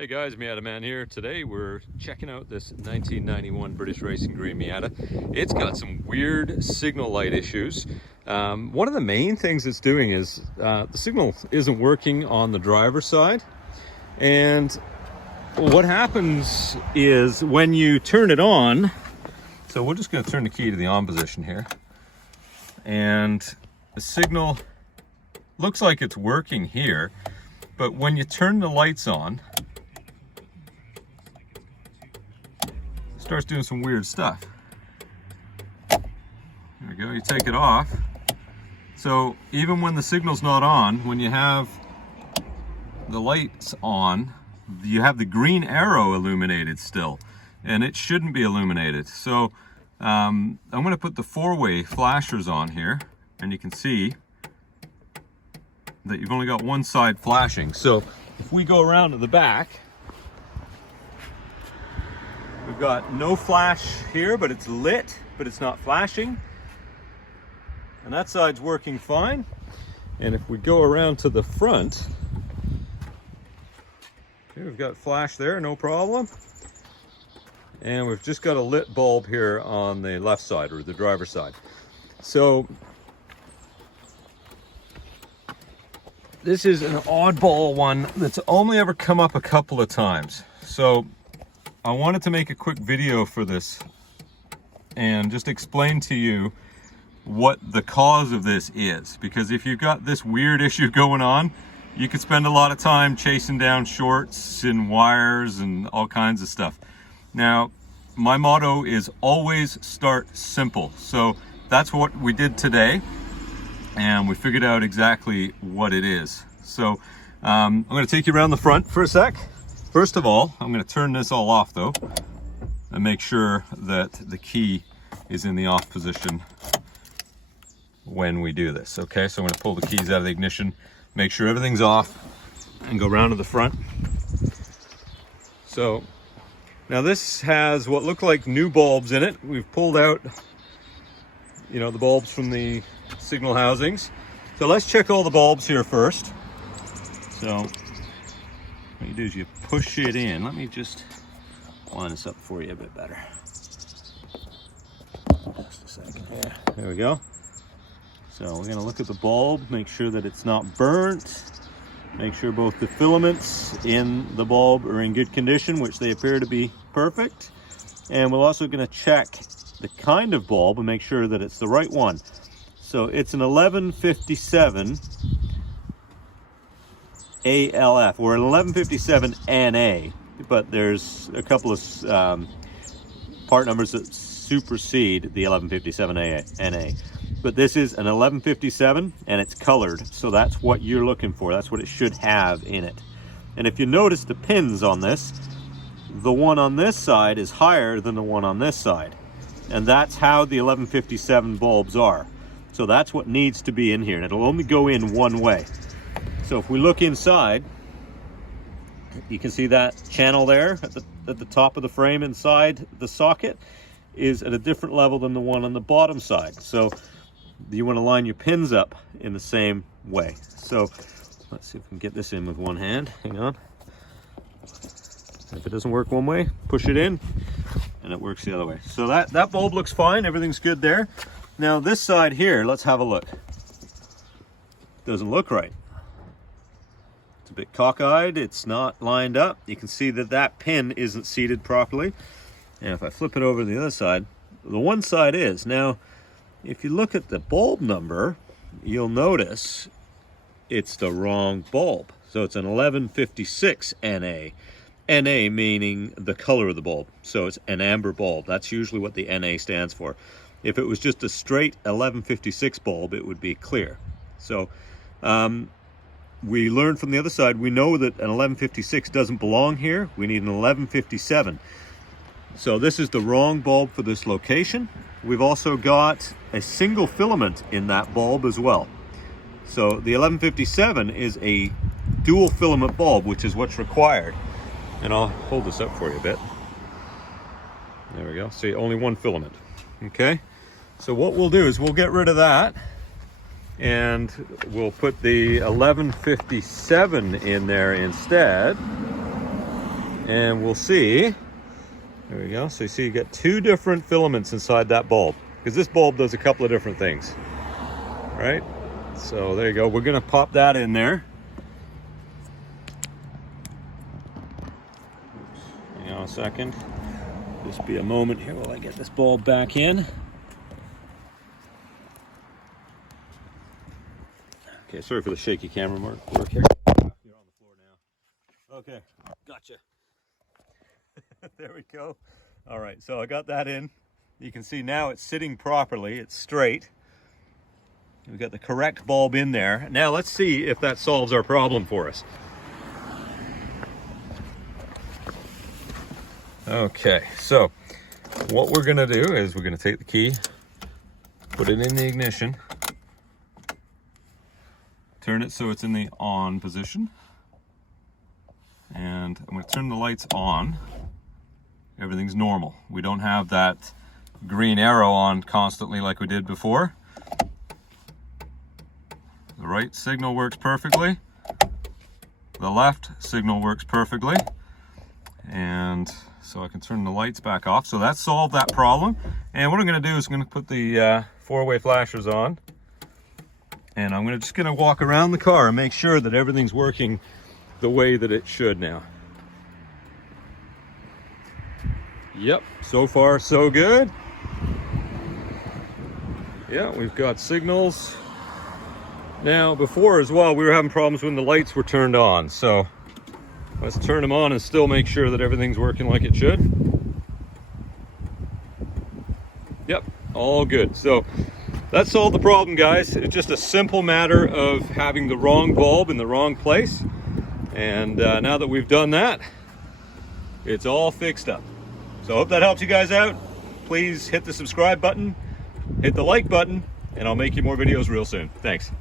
Hey guys, Miata Man here. Today we're checking out this 1991 British Racing Green Miata. It's got some weird signal light issues. One of the main things it's doing is the signal isn't working on the driver's side. And what happens is when you turn it on, so we're just going to turn the key to the on position here. And the signal looks like it's working here, but when you turn the lights on, starts doing some weird stuff. There we go, you take it off. So even when the signal's not on, when you have the lights on, you have the green arrow illuminated still, and it shouldn't be illuminated. So I'm going to put the four-way flashers on here, and you can see that you've only got one side flashing. So if we go around to the back, we've got no flash here, but it's lit, but it's not flashing. And that side's working fine. And if we go around to the front, okay, we've got flash there, no problem. And we've just got a lit bulb here on the left side, or the driver's side. So this is an oddball one that's only ever come up a couple of times. So I wanted to make a quick video for this and just explain to you what the cause of this is, because if you've got this weird issue going on, you could spend a lot of time chasing down shorts and wires and all kinds of stuff. Now, my motto is always start simple. So that's what we did today, and we figured out exactly what it is. So I'm going to take you around the front for a sec. First of all, I'm going to turn this all off though, and make sure that the key is in the off position when we do this. Okay, so I'm going to pull the keys out of the ignition, make sure everything's off, and go around to the front. So now this has what look like new bulbs in it. We've pulled out, the bulbs from the signal housings. So let's check all the bulbs here first. So what you do is you push it in. Let me just line this up for you a bit better. Just a second here. There we go. So we're going to look at the bulb, make sure that it's not burnt, make sure both the filaments in the bulb are in good condition, which they appear to be perfect. And we're also going to check the kind of bulb and make sure that it's the right one. So it's an 1157 ALF, or an 1157 NA, but there's a couple of part numbers that supersede the 1157 NA. But this is an 1157 and it's colored, so that's what you're looking for. That's what it should have in it. And if you notice the pins on this, the one on this side is higher than the one on this side. And that's how the 1157 bulbs are. So that's what needs to be in here, and it'll only go in one way. So if we look inside, you can see that channel there at the top of the frame inside the socket is at a different level than the one on the bottom side. So you want to line your pins up in the same way. So let's see if we can get this in with one hand. Hang on. If it doesn't work one way, push it in and it works the other way. So that bulb looks fine. Everything's good there. Now this side here, let's have a look. Doesn't look right. It's a bit cockeyed, it's not lined up. You can see that that pin isn't seated properly. And if I flip it over to the other side, the one side is. Now, if you look at the bulb number, you'll notice it's the wrong bulb. So it's an 1156 NA. NA meaning the color of the bulb. So it's an amber bulb. That's usually what the NA stands for. If it was just a straight 1156 bulb, it would be clear. So, we learned from the other side, we know that an 1156 doesn't belong here. We need an 1157. So this is the wrong bulb for this location. We've also got a single filament in that bulb as well. So the 1157 is a dual filament bulb, which is what's required. And I'll hold this up for you a bit. There we go. See, only one filament. Okay. So what we'll do is we'll get rid of that, and we'll put the 1157 in there instead. and we'll see. There we go. So you see you got two different filaments inside that bulb, because this bulb does a couple of different things. Right? So there you go. We're gonna pop that in there. Hang on a second. Just be a moment here while I get this bulb back in. Okay, sorry for the shaky camera work here. You're on the floor now. Okay, gotcha. There we go. All right, so I got that in. You can see now it's sitting properly. It's straight. We've got the correct bulb in there. Now let's see if that solves our problem for us. Okay, so what we're gonna do is we're gonna take the key, put it in the ignition, turn it so it's in the on position, and I'm going to turn the lights on. Everything's normal. We don't have that green arrow on constantly like we did before. The right signal works perfectly. The left signal works perfectly. And so I can turn the lights back off. So that solved that problem. And what I'm going to do is I'm going to put the four-way flashers on. And I'm just going to walk around the car and make sure that everything's working the way that it should now. Yep, so far so good. Yeah, we've got signals. Now, before as well, we were having problems when the lights were turned on. So let's turn them on and still make sure that everything's working like it should. Yep, all good. So that solved the problem, guys. It's just a simple matter of having the wrong bulb in the wrong place. And now that we've done that, it's all fixed up. So I hope that helps you guys out. Please hit the subscribe button, hit the like button, and I'll make you more videos real soon. Thanks.